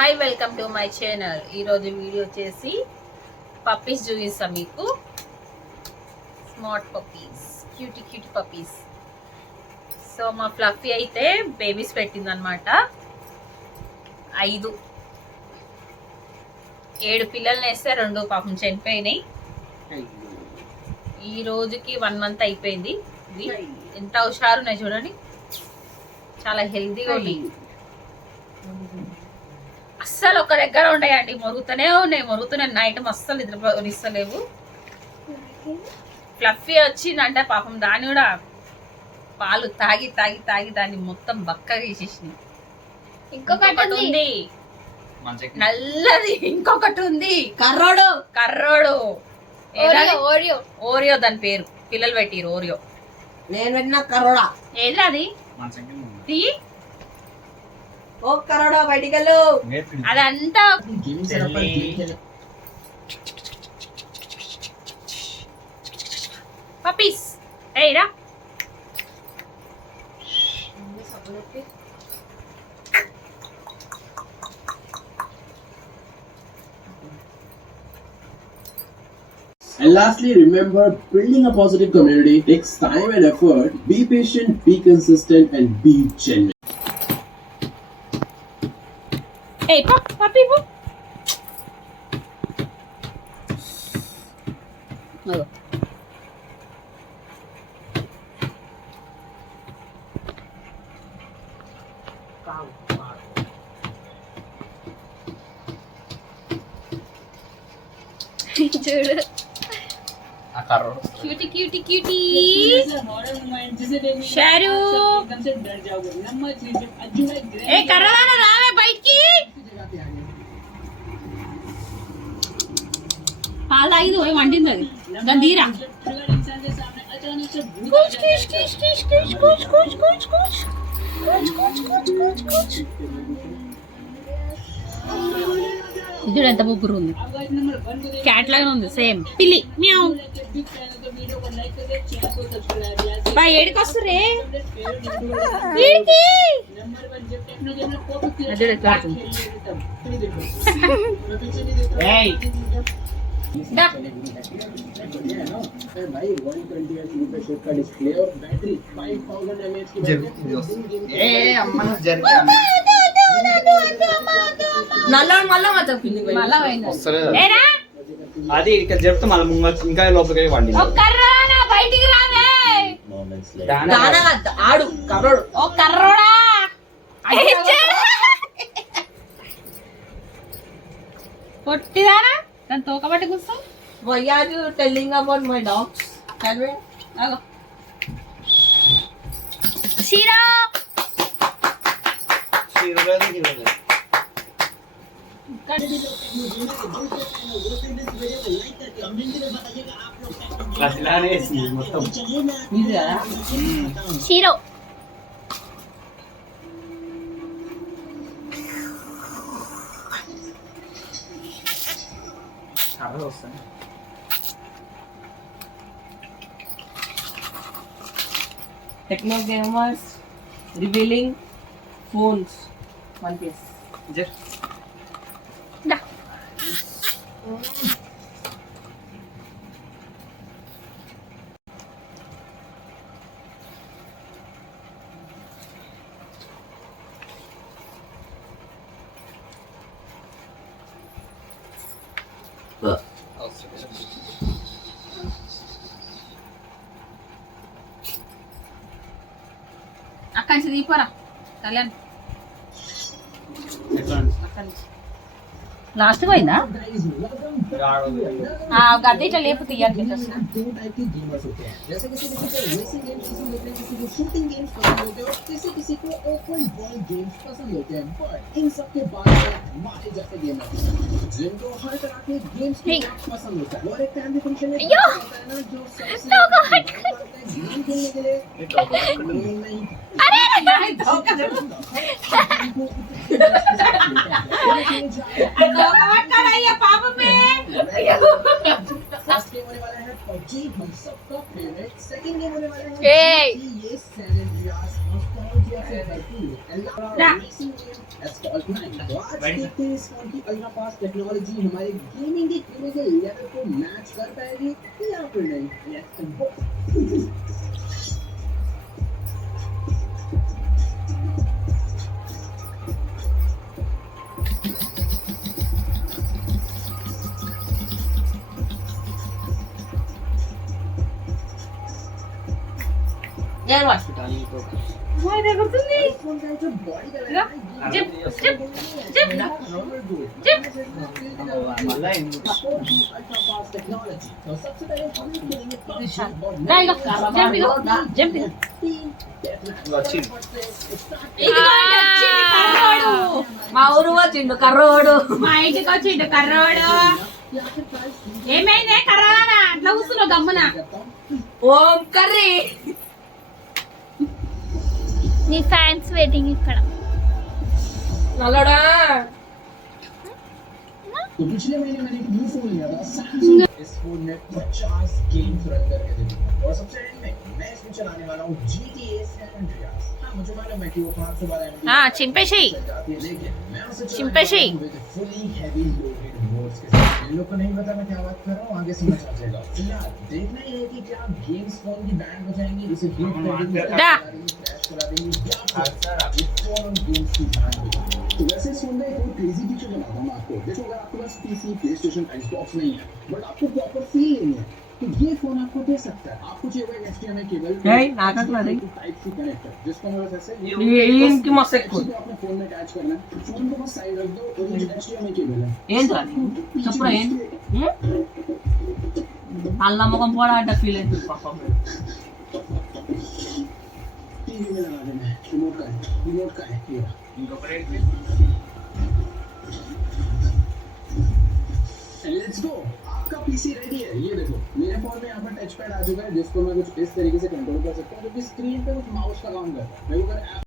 Hi welcome to my channel. ఈరోజు video వచ్చేసి puppies చూపిస్తాం మీకు. Smart puppies, cutie cutie puppies. So మా ఫ్లఫీ అయితే బేబీస్ పెట్టిందనమాట. 7 పిల్లల్ని వేస్తే 2 పాపం చనిపోయినాయి. ఈ రోజుకి 1 మంత్ అయిపోయింది. ఇది ఎంత హుషారున్నాయి చూడండి, చాలా హెల్తీగా ఉన్నాయి. అస్సలు ఒక దగ్గర ఉంటాయండి, మొరుగుతూనే నైట్ అస్సలు నిద్రపోనిస్తలేవు. ఫ్లఫీ వచ్చిందంటే పాపం దాన్ని కూడా పాలు తాగి తాగి తాగి దాన్ని మొత్తం బక్కగా తీసేసింది. ఇంకొకటి ఉంది నల్లది, ఇంకొకటి ఉంది కర్రోడు ఓరియో దాని పేరు, పిల్లలు పెట్టిరు ఓరియో. నేను పెట్టిన కర్రోడా ఏది అది ఓ కరోడా బయటికెళ్ళు. అదంతా పప్పీస్. ఏరా And lastly, remember, building a positive community takes time and effort. Be patient, be consistent, and be genuine. Hey, puppy, pup. Oh. చూడు క్యూటీ క్యూటీ క్యూటీ షారు. ఏ కర్రదాన రావే బయటికి. పాలు తాగింది పోయి వండింది అది దాని తీరా. ఇది ఎంత ముగ్గురు ఉంది, క్యాట్ లాగానే ఉంది సేమ్. పిల్లి మ్యావ్. ఏడికి వస్తురే అది ఇక్కడ చెప్తే మళ్ళీ ఇంకా లోపలికి వండి ఆడు కర్రోడు. ఓ కర్రోడా పొట్టిదానా దాని తోకబట్టి కూర్చో. Why are you telling about my dogs? Tell me. Shiro. Shiro. Techno gamers revealing phones. One piece. Da. అక్కడి నుంచి తీపోరా కళ్యాణ్. లాస్ట్ పోయిందా గద్దె ఇట్లా లేపు తీయాలి. पापा में फर्स्ट गेम होने वाला है पबजी, हम सबका फेवरेट. सेकंड गेम होने वाला है ये सैन एंड्रियास नॉस्टैल्जिया से भरपूर रेसिंग गेम. Let's call तो आज देखते हैं इस फोन की अल्ट्रा फास्ट टेक्नोलॉजी हमारे गेमिंग के खेलने के लेवल को मैच कर पाएगी या फिर नहीं। Let's go. నేను పట్టుకుంటాను ఇంకో మా దగ్గరుంది फोन का जो बॉडी का ला, जिप, जिप, जिप, जिप। మళ్ళా ఎందుకు? Ultra fast technology. तो सबसे पहले हम खेलेंगे विशाल। दाइगा, जंप इगो, जंप इगो। వచ్చింది. ఇదిగోండి వచ్చింది కర్రోడు. మా ఊరు వచ్చిండు కర్రోడు. మా ఇంటికి వచ్చిండు కర్రోడు. ఏమైందే కర్రోడా అట్లా కూర్చున్నావు గమ్మున. ఓం కర్రీ. నీ ఫ్యాన్స్ వెయిటింగ్ ఇక్కడ. నల్లడా तो पिछले महीने मैंने एक न्यू फोन लिया था सैमसंग। इस फोन में 50 गेम्स रन करके दे दूंगा और सबसे एंड में मैं इसमें चलाने वाला हूँ GTA San Andreas। हाँ मुझे मालूम है कि वो 512 MB हाँ, चिंपेशी। चल जाती है, लेकिन मैं उसे चिंपेशी। with fully heavy loaded modes के साथ। इन लोग को नहीं पता मैं क्या बात कर रहा हूँ, आगे समझ आ जाएगा। फिलहाल देखना ये है कि क्या गेम्स फोन की बैंड बजाएंगे, इसे हीट कर देंगे, दा। क्रैश करा देंगे या फिर ये फोन और गेम्स की बैंड बजाएंगे। तो वैसे इस फोन में एक और क्रेजी फीचर बताता हूँ मैं आपको। देखो अगर आपके पास पीसी, प्लेस्टेशन, एक्सबॉक्स नहीं है बट आपको प्रॉपर फील नहीं है तो ये फोन आपको दे सकता है। आपको चाहिए एक HDMI cable type C connector जिसको मैं बस ऐसे ఏంటి మస్తు ఎక్కువ को अपने फोन में अटैच करना है। फोन को बस साइड रख दो और ये HDMI केबल है। ఏంట్రా చెప్పురా ఏంటి అల్ల ముఖం పోడా అంటే ఫీల్ అవుతుంది పాపం टीवी में लगा देना है। रिमोट का है ये। Let's go. आपका पीसी रेडी है। ये देखो मेरे फोन में यहाँ पर टच पैड आ चुका है जिसको मैं कुछ इस तरीके से कंट्रोल कर सकता हूँ क्योंकि स्क्रीन पे कुछ माउस का काम करता है। मैं अगर ऐप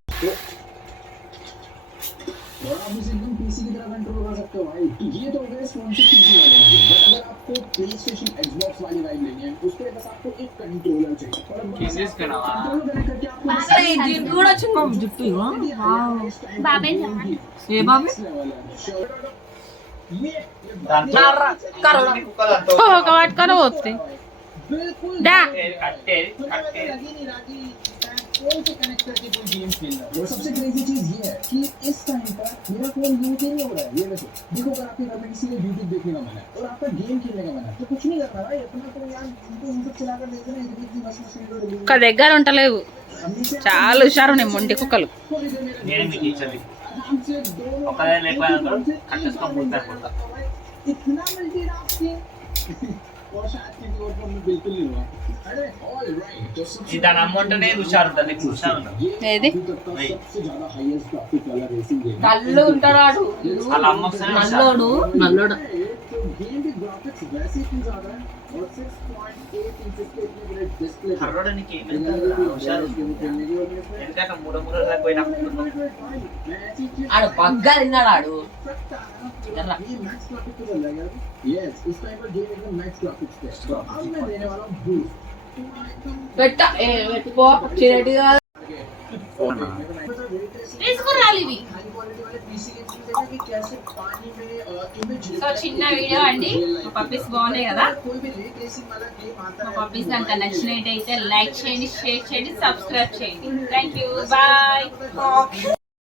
और आप इसे एकदम पीसी की तरह कंट्रोल कर सकते हो भाई। तो ये तो हो गया इस फोन से पीसी वाले वाली। बट अगर आपको प्लेस्टेशन एक्सबॉक्स वाली वाइब लेनी है उसके लिए बस आपको एक कंट्रोलर चाहिए। और अब Kisses करावा। कंट्रोलर कनेक्ट करके आपको అరే ఈ జుట్టు కూడా చిన్న జుట్టు ఇగో. बाबे ఏ బాబు దాంతో కర్రోడా కుక్కలు అంతా ఓ ఒక పట్టుకొని పోతే बिल्कुल दा। కట్టేది लगी नहीं राजी फोन से कनेक्ट करके कोई गेम खेल रहा है। और सबसे क्रेजी चीज ये है कि इस टाइम पर मेरा फोन यूज ही नहीं हो रहा है। ये देखो अगर आपके घर में किसी को यूट्यूब देखने का मन है और आपका गेम खेलने का मन है तो कुछ नहीं करना भाई अपना तो यार यूट्यूब चलाकर देख रहे हैं इतनी मस्त वीडियो ఒక దగ్గర ఉంటలేవు చాలా హుషారు ఉన్నాయి మొండి కుక్కలు నేను మీకు ఇచ్చేది आराम से दोनों ఒకదే లేకపోయినా కట్టేసుకొని పోతారు పోతా इतना मल्टीटास्किंग और शायद किसी और फोन में बिल्कुल नहीं हुआ। अरे ऑलराइट तो सबसे దాని అమౌంట్నే హుషారు ఉంటుంది నీకు హుషారు ఉండదు ఏది अभी तक का सबसे ज्यादा हाईएस्ट ग्राफिक वाला रेसिंग गेम నల్లు ఉంటాడు వాళ్ళ అమ్మ ఒకసారి నల్లోడు నల్లోడు तो गेम के ग्राफिक्स वैसे इतने ज्यादा है और 6.8 इंचेस के इतने बड़े डिस्प्ले కర్రోడ నీకు ఏమైంది హుషారు ఎందుకంటే మూడు పోయినా ఆడు పగ్గా తిన్నాడు ఆడు ये मैक्स ग्राफिक्स पे चल रहा है यार। यस इस टाइम पर गेम एकदम मैक्स ग्राफिक्स पे है। अब मैं देने वाला हूं बूस्ट పెట్ట ఏ పెట్టుకో చిరటిగా తీసుకురాలి ఇవి हाई क्वालिटी वाले पीसी के चीज देखा कि कैसे पानी में इमेज సో చిన్న వీడియో అండి మా పప్పీస్ బాగున్నాయి కదా कोई भी रेट रेसिंग वाला गेम आता మా है పప్పీస్ కనుక నచ్చినట్టయితే లైక్ చేయండి షేర్ చేయండి సబ్స్క్రైబ్ చేయండి థ్యాంక్ యూ బాయ్